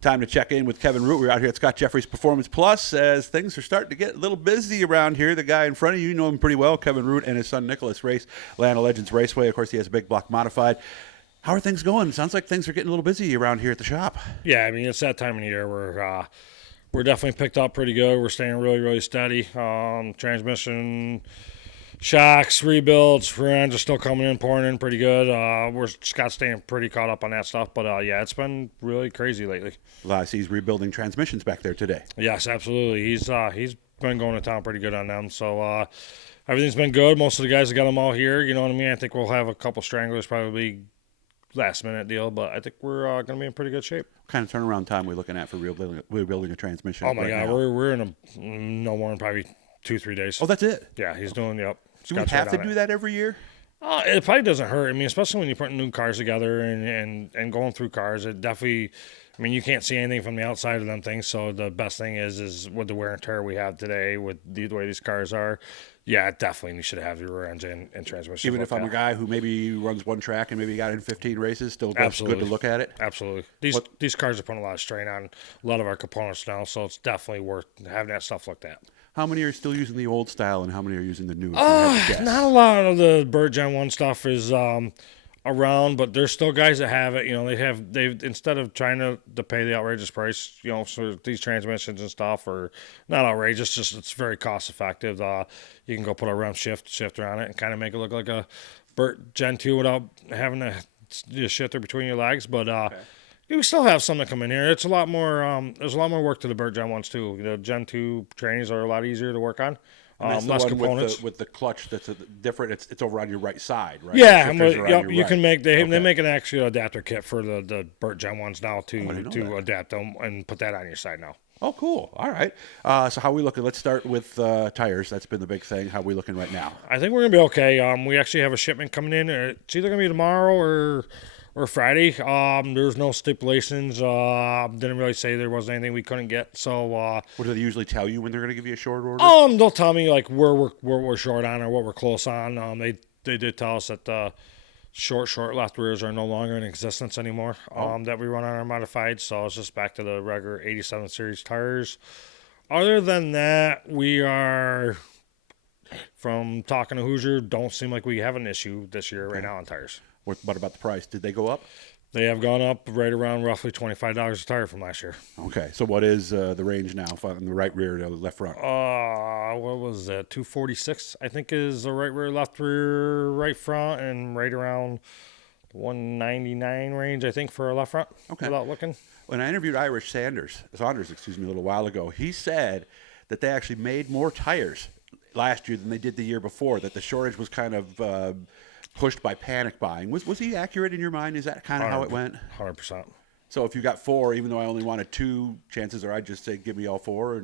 Time to check in with Kevin Root. We're out here at Scott Jeffrey's Performance Plus as things are starting to get a little busy around here. The guy in front of you know him pretty well, Kevin Root, and his son Nicholas race Land of Legends Raceway. Of course, he has a big block modified. How are things going? Sounds like things are getting a little busy around here at the shop. Yeah, I mean, it's that time of the year where we're definitely picked up pretty good. We're staying really, really steady. Transmission, shocks, rebuilds, friends are still coming in, pouring in pretty good. We're Scott's staying pretty caught up on that stuff, but yeah, it's been really crazy lately. I see he's rebuilding transmissions back there today. Yes, absolutely. He's been going to town pretty good on them. So everything's been good. Most of the guys have got them all here. You know what I mean? I think we'll have a couple stranglers probably last minute deal, but I think we're going to be in pretty good shape. What kind of turnaround time are we looking at for rebuilding a transmission? Oh my God, now? we're in no more than probably 2-3 days. Oh, that's it. Yeah, he's doing. Yep. Do we have to do that every year? It probably doesn't hurt. I mean, especially when you're putting new cars together and going through cars, it definitely. I mean, you can't see anything from the outside of them things. So the best thing is with the wear and tear we have today, with the way these cars are, yeah, definitely you should have your rear engine and transmission. Even if I'm a guy who maybe runs one track and maybe got in 15 races, still good to look at it? Absolutely. These cars are putting a lot of strain on a lot of our components now, so it's definitely worth having that stuff looked at. How many are still using the old style and how many are using the new? Not a lot of the Bird Gen 1 stuff is around, but there's still guys that have it. You know, they've instead of trying to pay the outrageous price, you know, for these transmissions and stuff, or not outrageous, just it's very cost effective. You can go put a REM shifter on it and kind of make it look like a Burt Gen 2 without having to shifter between your legs. But we still have some that come in here. It's a lot more. There's a lot more work to the Burt Gen 1s too. The Gen 2 trainings are a lot easier to work on. That's less the one components with the clutch that's different. It's over on your right side, right? Yeah, you can make they make an actual adapter kit for the Burt Gen 1s now to adapt them and put that on your side now. Oh, cool. All right. So how are we looking? Let's start with tires. That's been the big thing. How are we looking right now? I think we're gonna be okay. We actually have a shipment coming in. It's either gonna be tomorrow or Friday. There's no stipulations. Didn't really say there was anything we couldn't get. So what do they usually tell you when they're going to give you a short order? They'll tell me like where we're short on or what we're close on. They did tell us that the short left rears are no longer in existence anymore. That we run on our modified. So it's just back to the regular 87 series tires. Other than that, we are, from talking to Hoosier, don't seem like we have an issue this year right now on tires. What about the price? Did they go up? They have gone up right around roughly $25 a tire from last year. Okay, so what is the range now on the right rear to the left front? What was that? 246, I think, is the right rear, left rear, right front, and right around 199 range, I think, for a left front. Okay. Without looking. When I interviewed Irish Saunders, a little while ago, he said that they actually made more tires last year than they did the year before. That the shortage was kind of pushed by panic buying. Was he accurate in your mind? Is that kind of how it went? 100%. So if you got 4, even though I only wanted 2, chances are I'd just say give me all 4,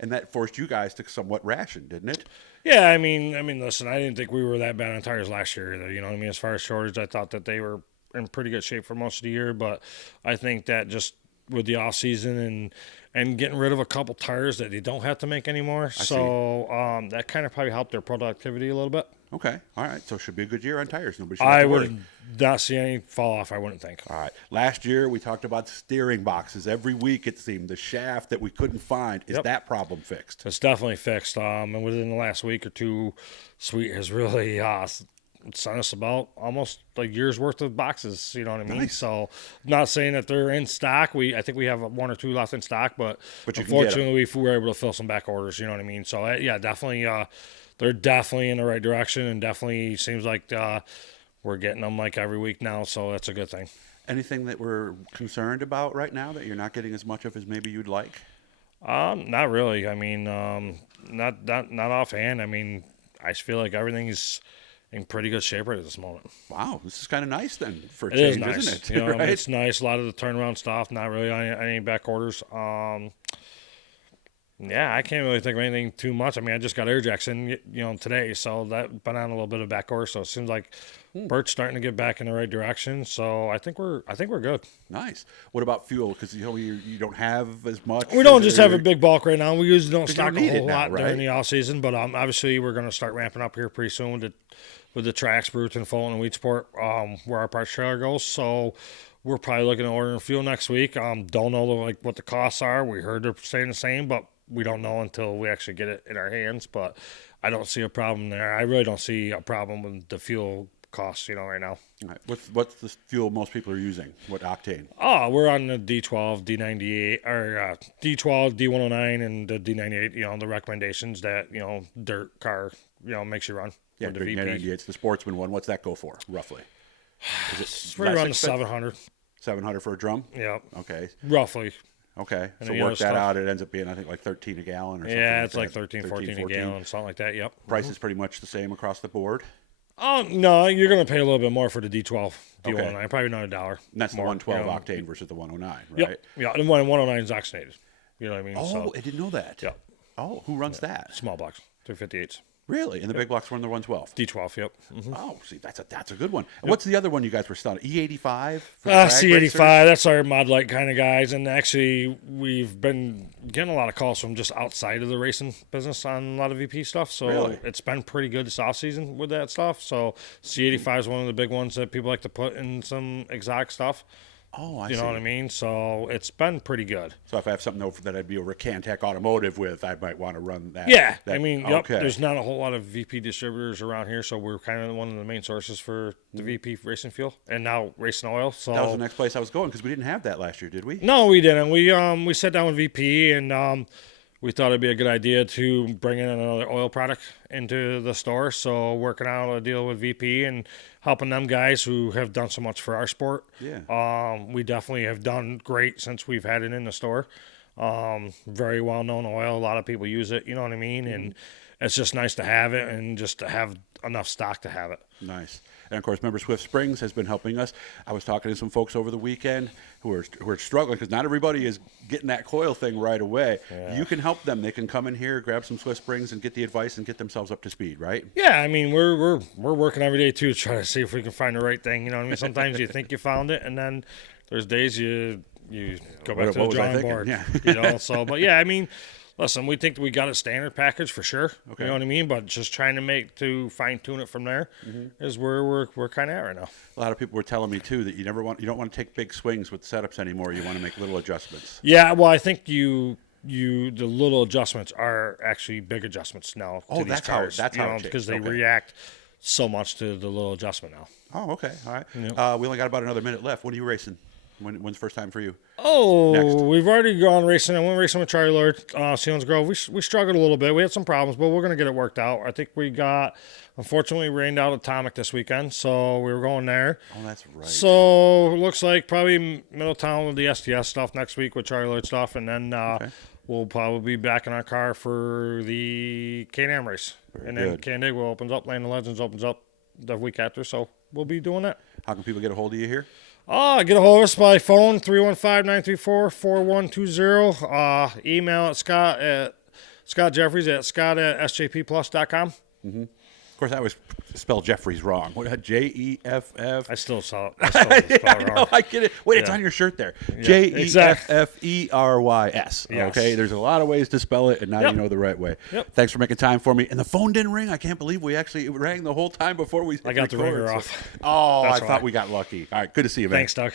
and that forced you guys to somewhat ration, didn't it? Yeah, I mean, listen, I didn't think we were that bad on tires last year either. You know what I mean? As far as shortage, I thought that they were in pretty good shape for most of the year, but I think that just with the off season and getting rid of a couple tires that they don't have to make anymore, that kind of probably helped their productivity a little bit. Okay, all right. So it should be a good year on tires. Nobody should I would not see any fall off, I wouldn't think. All right. Last year we talked about steering boxes every week. It seemed the shaft that we couldn't find. Is that problem fixed? It's definitely fixed. And within the last week or two, Sweet has really sent us about almost like year's worth of boxes. You know what I mean? Nice. So, not saying that they're in stock. I think we have 1 or 2 left in stock, but unfortunately we were able to fill some back orders. You know what I mean? So yeah, definitely. They're definitely in the right direction, and definitely seems like we're getting them like every week now, so that's a good thing. Anything that we're concerned about right now that you're not getting as much of as maybe you'd like? Not really. I mean, not offhand. I mean, I feel like everything is in pretty good shape right at this moment. Wow, this is kind of nice then for a change, nice. Isn't it? You know, right? It's nice. A lot of the turnaround stuff, not really any back orders. Yeah, I can't really think of anything too much. I mean, I just got air jacks in, today, so that been on a little bit of back order. So it seems like Bert's starting to get back in the right direction. So I think we're good. Nice. What about fuel? Because you don't have as much. We don't just have a big bulk right now. We usually don't stock a whole lot right? during the off season, but obviously we're going to start ramping up here pretty soon with the tracks, Bruton, Fulton, and Weedsport, where our parts trailer goes. So we're probably looking at ordering fuel next week. Don't know like what the costs are. We heard they're saying the same, but we don't know until we actually get it in our hands. But I don't see a problem there. I really don't see a problem with the fuel costs, right now. All right. What's the fuel most people are using? What octane? Oh, we're on the D12, D98, or D12, D109, and the D98. The recommendations that dirt car makes you run. Yeah, for the VP. D98's the sportsman one. What's that go for roughly? Is It's right around the 700. 700 for a drum? Yep. Okay. Roughly. Okay. And So then work that stuff. out. It ends up being, I think, like 13 a gallon or something. Yeah, like it's like that. 13, 14 a gallon, something like that. Yep. Price is pretty much the same across the board. Oh, no, you're going to pay a little bit more for the D12, D109. Okay. Probably not $1. And that's the more, 112 octane versus the 109, right? Yep. Yeah, the 109 is oxygenated. You know what I mean? Oh, So, I didn't know that. yep. Oh, who runs that? Small blocks, 358s. Really? And the big blocks run the 112? D12, yep. Oh, see, that's a good one. And what's the other one you guys were selling? E85? C85, that's our mod light kind of guys. And actually, we've been getting a lot of calls from just outside of the racing business on a lot of VP stuff. So Really? it's been pretty good this off season with that stuff. So C85 is one of the big ones that people like to put in some exotic stuff. Oh, I see. You know what I mean? So it's been pretty good. So if I have something over that I'd be over Cantech Automotive with, I might want to run that. Yeah, that- I mean, yep, okay. there's not a whole lot of VP distributors around here, so we're kind of one of the main sources for the VP racing fuel and now racing oil. So That was the next place I was going because we didn't have that last year, did we? no, we didn't. We sat down with VP and we thought it'd be a good idea to bring in another oil product into the store. So working out a deal with VP and helping them guys who have done so much for our sport. Yeah. We definitely have done great since we've had it in the store. Very well known oil. A lot of people use it. You know what I mean? And it's just nice to have it and just to have enough stock to have it. Nice. And of course, remember Swift Springs has been helping us. I was talking to some folks over the weekend who are struggling because not everybody is getting that coil thing right away. Yeah. You can help them. They can come in here, grab some Swift Springs, and get the advice and get themselves up to speed, right? Yeah, I mean we're working every day too to try to see if we can find the right thing. You know what I mean? Sometimes you think you found it, and then there's days you go back to the What was I drawing thinking? board. Yeah. So but yeah, I mean, listen, we think we got a standard package for sure. Okay. You know what I mean? But just trying to fine tune it from there is where we're kind of at right now. A lot of people were telling me too that you don't want to take big swings with setups anymore. You want to make little adjustments. Yeah, well, I think the little adjustments are actually big adjustments now to these that's cars. how it changed. because they Okay. react so much to the little adjustment now. Oh, okay. All right. Yep. We only got about another minute left. When are you racing? When's the first time for you? Oh, Next. we've already gone racing. I went racing with Charlie Lord, Sealands Grove. We struggled a little bit. We had some problems, but we're going to get it worked out. I think unfortunately, rained out Atomic this weekend, so we were going there. Oh, that's right. So it looks like probably Middletown with the SDS stuff next week with Charlie Lord stuff, and then we'll probably be back in our car for the Can-Am race. And then good. Canandaigua opens up, Land of Legends opens up the week after, so we'll be doing that. How can people get a hold of you here? Get a hold of us by phone, 315-934-4120. Email at Scott Jeffries at scott@sjpplus.com. Of course, I always spell Jeffries wrong. What? J-E-F-F? I still saw it. I still spell I it know, wrong. I get it. Wait, it's Yeah. on your shirt there. exactly. J-E-F-F-E-R-Y-S. Yes. Okay, there's a lot of ways to spell it, and now Yep. you know the right way. Yep. Thanks for making time for me. And the phone didn't ring. I can't believe it rang the whole time before we I got the ringer recorded, off. Oh, That's I thought why. we got lucky. All right, good to see you, man. Thanks, Doug.